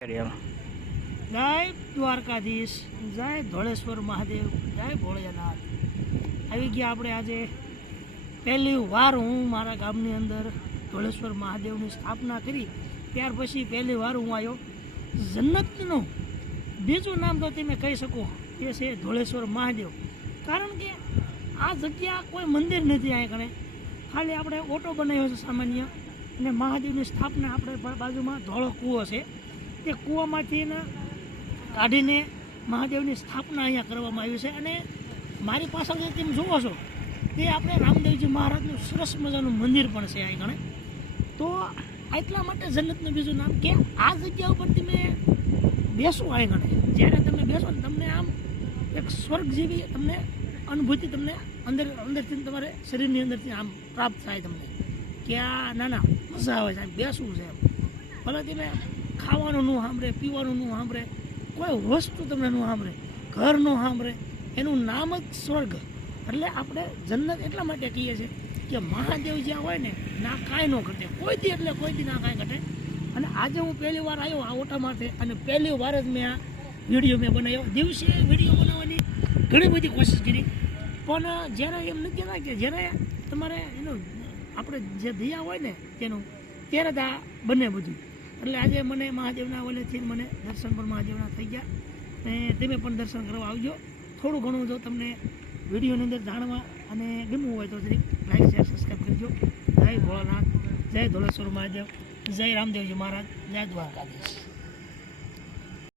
જય દ્વારકાધીશ, જય ધોળેશ્વર મહાદેવ, જય ભોળિયાનાથ આવી ગયા આપણે આજે પહેલી વાર હું મારા ગામની અંદર ધોળેશ્વર મહાદેવની સ્થાપના કરી. ત્યાર પછી પહેલી વાર હું આવ્યો. જન્નતનું બીજું નામ તો તમે કહી શકો એ છે ધોળેશ્વર મહાદેવ. કારણ કે આ જગ્યા કોઈ મંદિર નથી અહીંયા કણે. ખાલી આપણે ઓટો બનાવ્યો છે સામાન્ય. અને મહાદેવની સ્થાપના આપણે બાજુમાં ધોળો કૂવો છે. તે કૂવામાંથી કાઢીને મહાદેવની સ્થાપના અહીંયા કરવામાં આવી છે. અને મારી પાછળ જે તમે જુઓ છો, તે આપણે રામદેવજી મહારાજનું સરસ મજાનું મંદિર પણ છે અહીં ગણે તો એટલા માટે જન્નતનું બીજું નામ કે આ જગ્યા ઉપર તમે બેસો અહીં ગણે જ્યારે તમે બેસો ને તમને આમ એક સ્વર્ગ જેવી તમને અનુભૂતિ તમને અંદર, અંદરથી તમારે શરીરની અંદરથી આમ પ્રાપ્ત થાય તમને. કે આ ના ના, મજા આવે છે, આમ બેસવું છે એમ. ભલે તમે ખાવાનું નું સાંભળે, પીવાનું નું સાંભળે, કોઈ વસ્તુ તમને નું સાંભળે ઘરનું સાંભળે, એનું નામ જ સ્વર્ગ. એટલે આપણે જન્નત એટલા માટે કહીએ છીએ કે મહાદેવ જ્યાં હોય ને ના કાંઈ ન ઘટે. કોઈથી એટલે કોઈથી ના કાંઈ ઘટે. અને આજે હું પહેલી વાર આવ્યો આ ઓટા અને પહેલી વાર જ મેં આ વીડિયો મેં બનાવ્યો. દિવસે વીડિયો બનાવવાની ઘણી બધી કોશિશ કરી. પણ જ્યારે એમ નથી કહેતા કે જ્યારે તમારે એનું, આપણે જે દયા હોય ને તેનું, ત્યારે જ આ બને બધું. એટલે આજે મને મહાદેવના ઓલેથી મને દર્શન પણ મહાદેવના થઈ ગયા. અને તમે પણ દર્શન કરવા આવજો. થોડું ઘણું જો તમને વિડીયોની અંદર જાણવા અને ગમવું હોય તો જરીક લાઈક શેર સબસ્ક્રાઈબ કરજો. જય ભોળાનાથ, જય ધોળેશ્વર મહાદેવ, જય રામદેવજી મહારાજ, જય દ્વારકાધીશ.